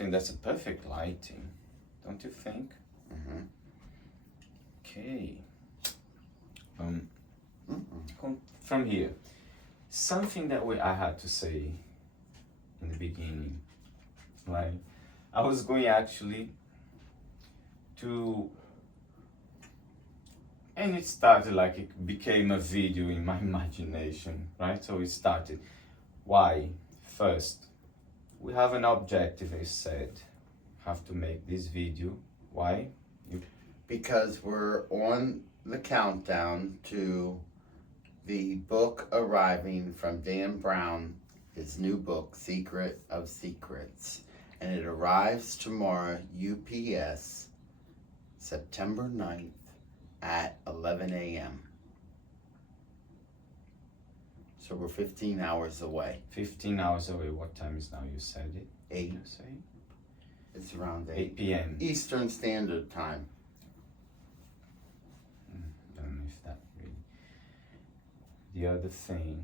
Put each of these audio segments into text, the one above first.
think that's a perfect lighting, don't you think? Mm-hmm. Okay. From here, something that I had to say in the beginning, like I was going actually to, and it started like it became a video in my imagination, right? So it started. Why? First, we have an objective. I said, have to make this video. Why? Because we're on the countdown to the book arriving from Dan Brown, his new book, Secret of Secrets. And it arrives tomorrow, UPS, September 9th at 11 a.m. So we're 15 hours away. 15 hours away. What time is now? You said it? 8. You say? It's around 8 p.m. Eastern Standard Time. Don't know if that really. The other thing,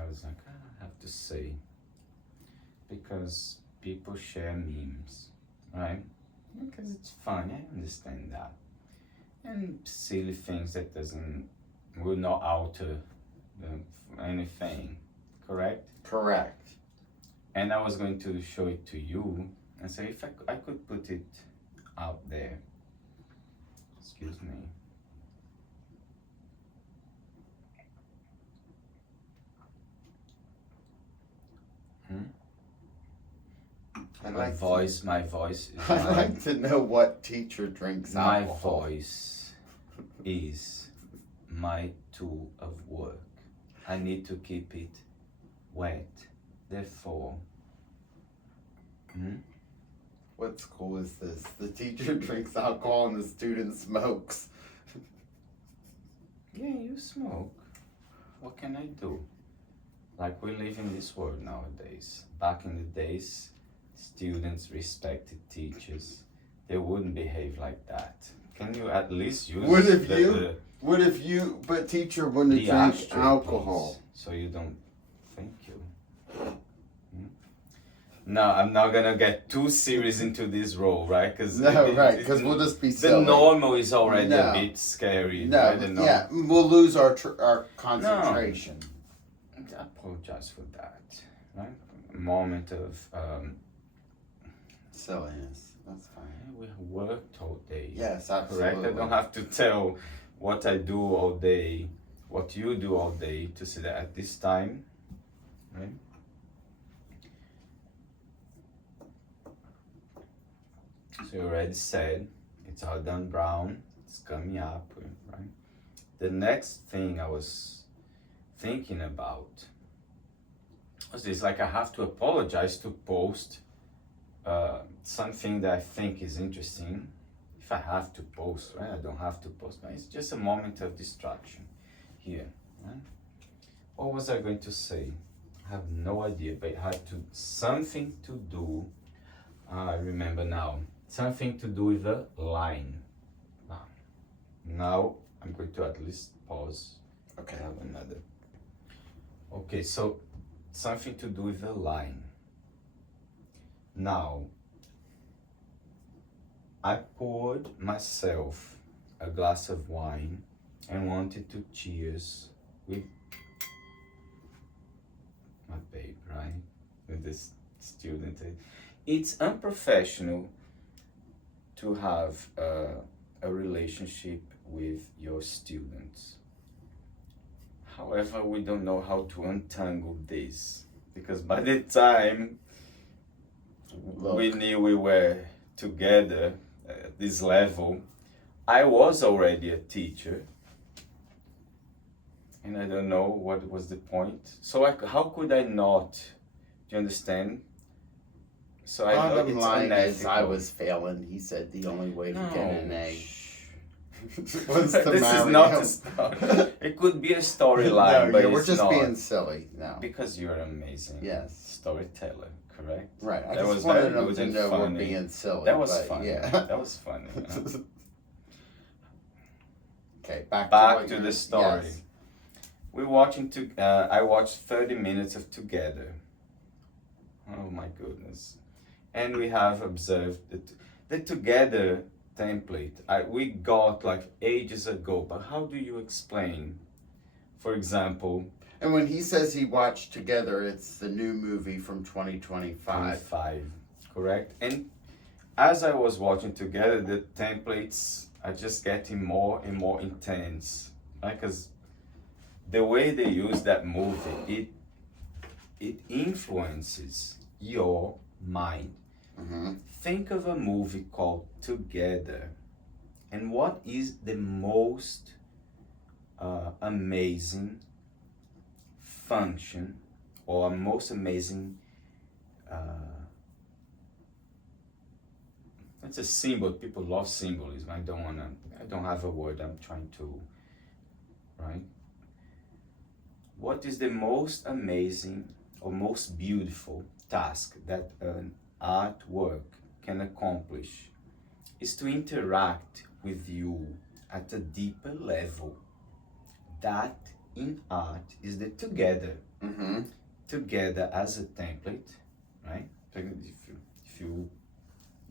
I was like, I have to say, because people share memes, right? Because it's fun, I understand that. And silly things that will not alter anything, correct? Correct. And I was going to show it to you and say if I could put it out there. Excuse me. My voice is I'd like to know what teacher drinks my alcohol. voice is my tool of work. I need to keep it wet. Therefore, What school is this? The teacher drinks alcohol and the student smokes. yeah, you smoke. What can I do? Like we live in this world nowadays. Back in the days, students respected teachers. They wouldn't behave like that. Can you at least use What if you, but teacher wouldn't the drink ashtray, alcohol? please, so you don't. Thank you. No, I'm not gonna get too serious into this role, right? Because Because we'll just be silly. the normal is already No. a bit scary. No, right? The norm- yeah, we'll lose our concentration. I apologize for that. Right? A moment of Silliness. That's fine. we worked all day. Yes, absolutely. Correct. I don't have to tell what I do all day, what you do all day to say that at this time, right? So you already said it's all done brown. It's coming up, right? The next thing I was thinking about was this: like I have to apologize to post something that I think is interesting. If I have to post, right? I don't have to post, but it's just a moment of distraction here, right? What was I going to say? I have no idea, but it had something to do. I remember now. Something to do with the line. Now I'm going to at least pause. Okay. I have another. Okay, so something to do with the line. Now, I poured myself a glass of wine and wanted to cheers with my babe, right? With this student. It's unprofessional to have a relationship with your students. However, we don't know how to untangle this, because by the time we knew we were together at this level, I was already a teacher, and I don't know what was the point. So how could I not? Do you understand? So I know Bottom it's line is unethical. I was failing. He said the only way to get an A This was to is marry not him. a story. It could be a storyline, No, but we're it's just not. being silly now. Because you're an amazing Yes. storyteller, correct? Right. I That just was wanted very them good to and know we're funny. being silly. That was but funny. Yeah. That was funny. Okay, back Back to to what the you- story. Yes. We're watching I watched 30 minutes of Together. Oh my goodness. and we have observed that the together template we got like ages ago, but how do you explain, for example, And when he says he watched Together, it's the new movie from 2025. 5, correct? And as I was watching Together, the templates are just getting more and more intense, right? Because the way they use that movie, it influences your mind. Mm-hmm. Think of a movie called Together, and what is the most amazing function or most amazing it's a symbol. People love symbolism. I don't have a word I'm trying to, right? What is the most amazing or most beautiful task that an artwork can accomplish? Is to interact with you at a deeper level. That in art is the together. Mm-hmm. Together as a template, right?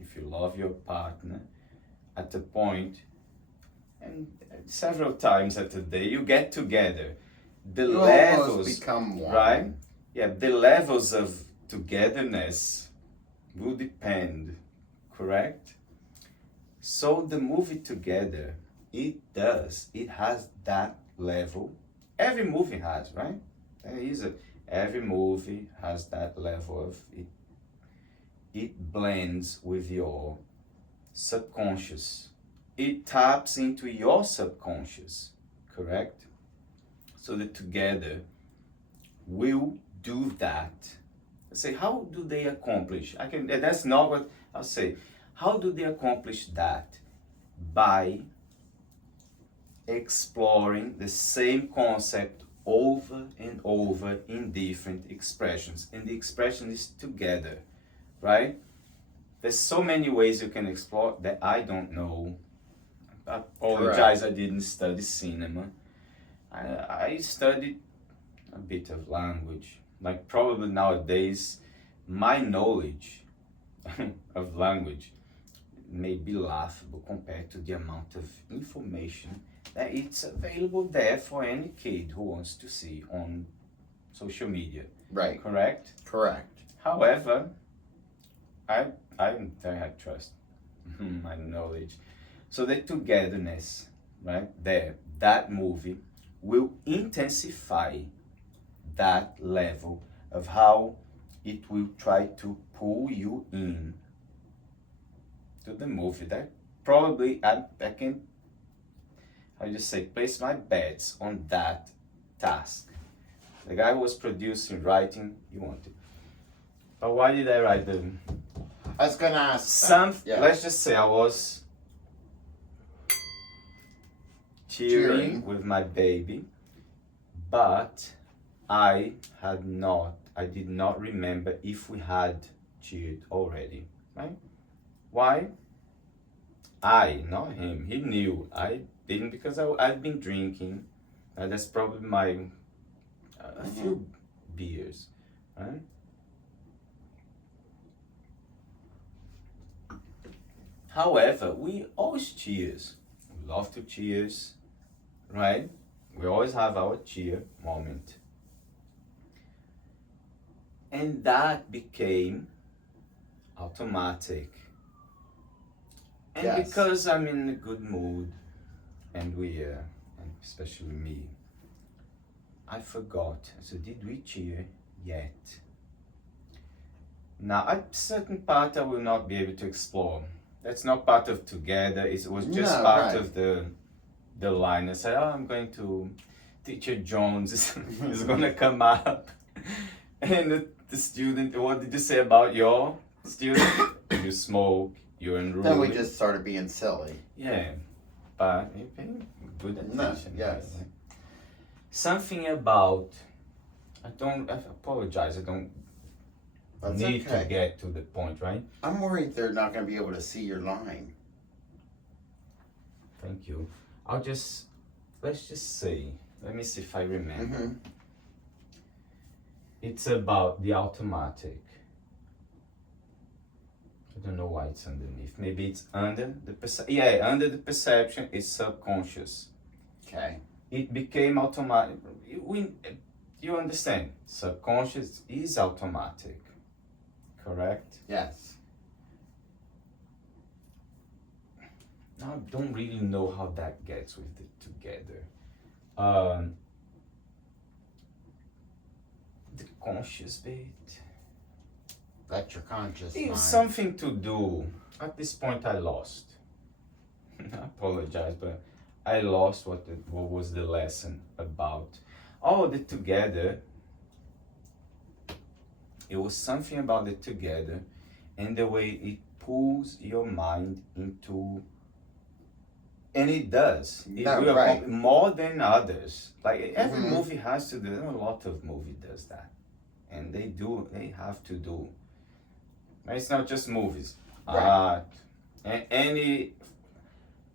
If you love your partner at a point, and several times at a day, you get together. The You levels almost become one. right? Yeah, the levels of togetherness will depend, correct? So the movie Together, it has that level. Every movie has, right? Every movie has that level of it. It blends with your subconscious. It taps into your subconscious, correct? So the Together will do that. Say, how do they accomplish? That's not what I'll say. How do they accomplish that? By exploring the same concept over and over in different expressions. And the expression is together, right? There's so many ways you can explore that I don't know. I apologize, I didn't study cinema. I studied a bit of language. Like probably nowadays, my knowledge of language may be laughable compared to the amount of information that it's available there for any kid who wants to see on social media. Right. Correct? Correct. However, I have trust my knowledge. So the togetherness, right there, that movie will intensify that level of how it will try to pull you in to the movie. That probably I can, I just say, place my bets on that task. The guy who was producing, writing, you want it. But why did I write them? I was gonna ask that. Yeah. Let's just say I was cheering with my baby, but I did not remember if we had cheered already, right? Why? Not him. He knew. I didn't because I'd been drinking. That's probably a few beers, right? However, we always cheers. We love to cheers, right? We always have our cheer moment. And that became automatic. And Yes. because I'm in a good mood, and and especially me, I forgot. So did we cheer yet? Now, a certain part I will not be able to explore. That's not part of Together. It was just part of the line. I said, I'm going to, Teacher Jones is going to come up. And the student, what did you say about your student? You smoke, you're unruly. Then we just started being silly. Yeah, but you're paying good attention. Yes. Right? Something about, I apologize, I don't That's need okay. to get to the point, right? I'm worried they're not going to be able to see your line. Thank you. Let's just say, let me see if I remember. Mm-hmm. It's about the automatic. it's underneath. Maybe it's under the under the perception is subconscious. Okay. It became automatic. You understand? Subconscious is automatic, correct? Yes. Now I don't really know how that gets with it together. The conscious bit. That's your conscious It mind. was something to do. At this point, I lost. I apologize, but I lost what was the lesson about. Oh, the together. It was something about the together and the way it pulls your mind into, and it does. It No, will right. more than others. Like every Mhm. movie has to do. A lot of movie does that, and they have to do. It's not just movies, Right. art, any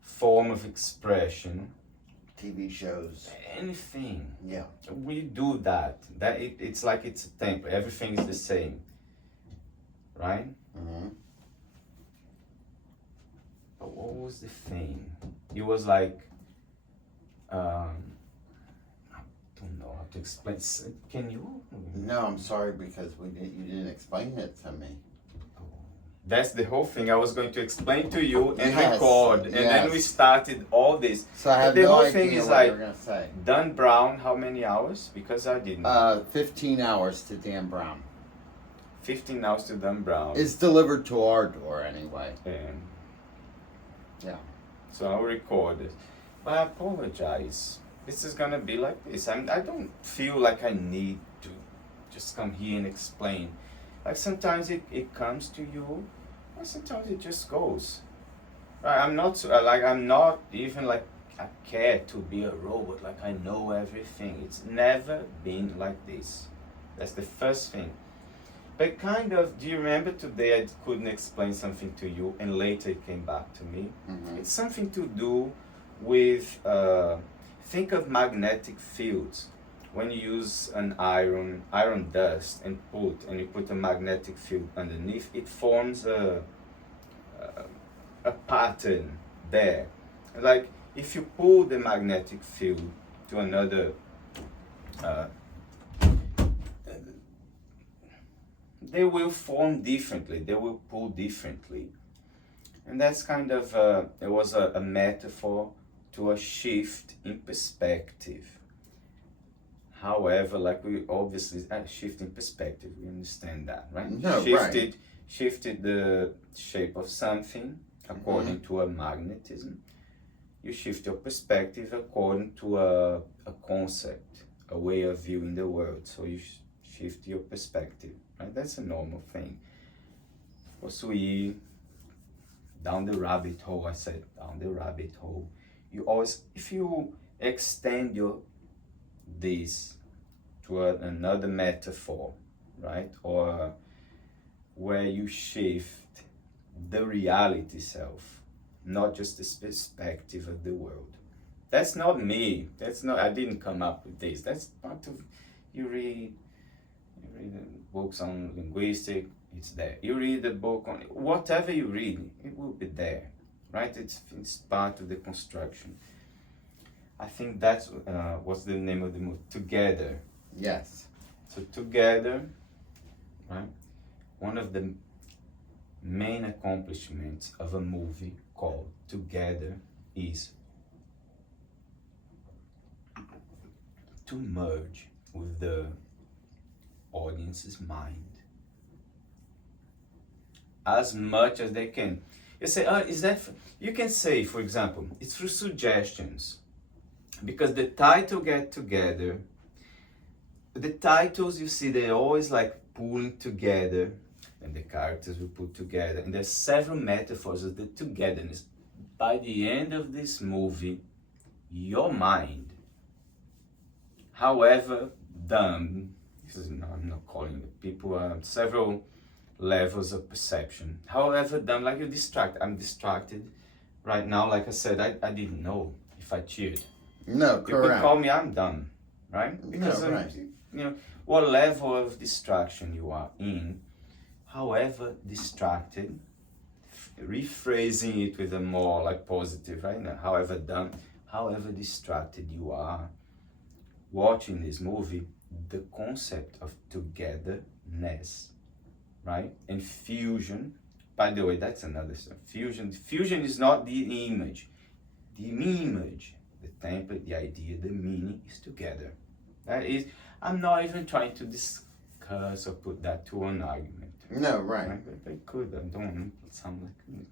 form of expression, TV shows. anything. Yeah. We do that. It's like it's a template. Everything is the same, right? Mm-hmm. But what was the thing? It was like, I don't know how to explain. Can you? No, I'm sorry because you didn't explain it to me. That's the whole thing. I was going to explain to you and Yes, record, and then we yes. started all this. So I have the no whole idea thing is what like you're gonna say. Dan Brown. How many hours? Because I didn't. 15 hours to Dan Brown. 15 hours to Dan Brown. It's delivered to our door anyway. And Yeah. so I'll record it. But I apologize. This is gonna be like this. I don't feel like I need to just come here and explain. Like sometimes it comes to you, or sometimes it just goes. Right? I'm not even like I care to be a robot. Like I know everything. It's never been like this. That's the first thing. But kind of, do you remember today I couldn't explain something to you, and later it came back to me? Mm-hmm. It's something to do with, think of magnetic fields. When you use an iron dust and you put a magnetic field underneath, it forms a pattern there. Like if you pull the magnetic field to another, they will form differently. They will pull differently. And that's kind of, it was a metaphor to a shift in perspective. However, like we obviously, a shift in perspective, we understand that, right? No, Shifted the shape of something according to a magnetism. You shift your perspective according to a concept, a way of viewing the world. So you shift your perspective, right? That's a normal thing. Of course, we down the rabbit hole. I said down the rabbit hole. You always, if you extend this to another metaphor, right? Or where you shift the reality self, not just the perspective of the world. That's not me. I didn't come up with this. That's part of, you read books on linguistics, it's there. You read a book on, whatever you read, it will be there, right? It's part of the construction. I think that's what's the name of the movie? Together. Yes. So Together, right? One of the main accomplishments of a movie called Together is to merge with the audience's mind as much as they can. You say, you can say, for example, it's through suggestions. Because the title Get Together, the titles you see, they're always like pulling together, and the characters will put together, and there's several metaphors of the togetherness. By the end of this movie, your mind, however dumb, I'm not calling it, people several levels of perception, however dumb, like you're distracted. I'm distracted right now. Like I said, I didn't know if I cheered. No, You could correct. call me, I'm dumb, right? Because No, right. What level of distraction you are in, however distracted, rephrasing it with a more like positive, right? Now, however distracted you are watching this movie, the concept of togetherness, right? And fusion, by the way, that's another stuff. Fusion is not the image. The image, the template, the idea, the meaning is together. That is, I'm not even trying to discuss or put that to an argument. No, right. I could, I don't want to sound like,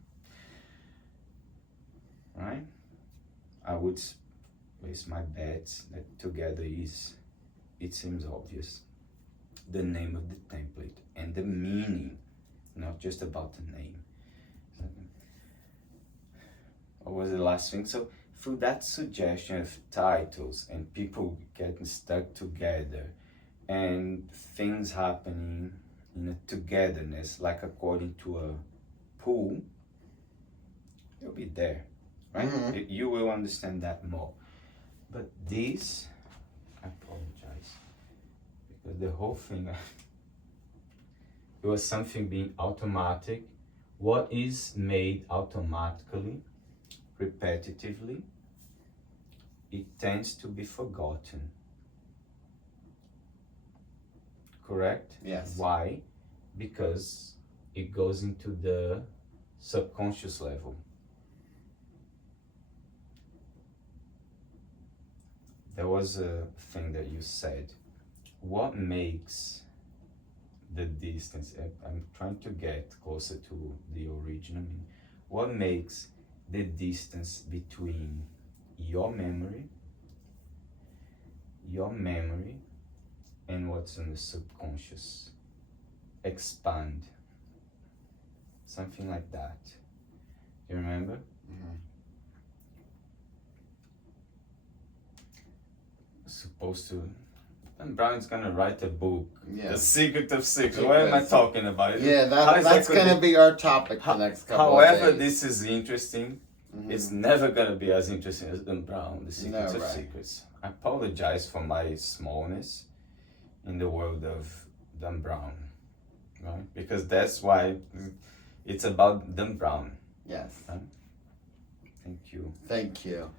right? I would place my bets that together is, it seems obvious, the name of the template and the meaning, not just about the name. What was the last thing? So through that suggestion of titles and people getting stuck together and things happening in a togetherness, like according to a pool, you'll be there, right? Mhm. You will understand that more. But this, I apologize, because the whole thing, it was something being automatic. What is made automatically, repetitively, it tends to be forgotten. Correct? Yes. Why? Because it goes into the subconscious level. There was a thing that you said. What makes the distance? I'm trying to get closer to the original meaning. What makes the distance between your memory and what's in the subconscious expand? Something like that. You remember? Mhm. Supposed to. And Brown's gonna write a book. Yeah. The Secret of Secrets. What am I Yes. talking about? Yeah, How is that's that gonna be our topic the next couple However, of days. this is interesting. Mhm. It's never gonna be as interesting as Dan Brown, The Secrets No, of right. Secrets. I apologize for my smallness in the world of Dan Brown, right? Because that's why it's about Dan Brown. Yes. Thank you. Thank you.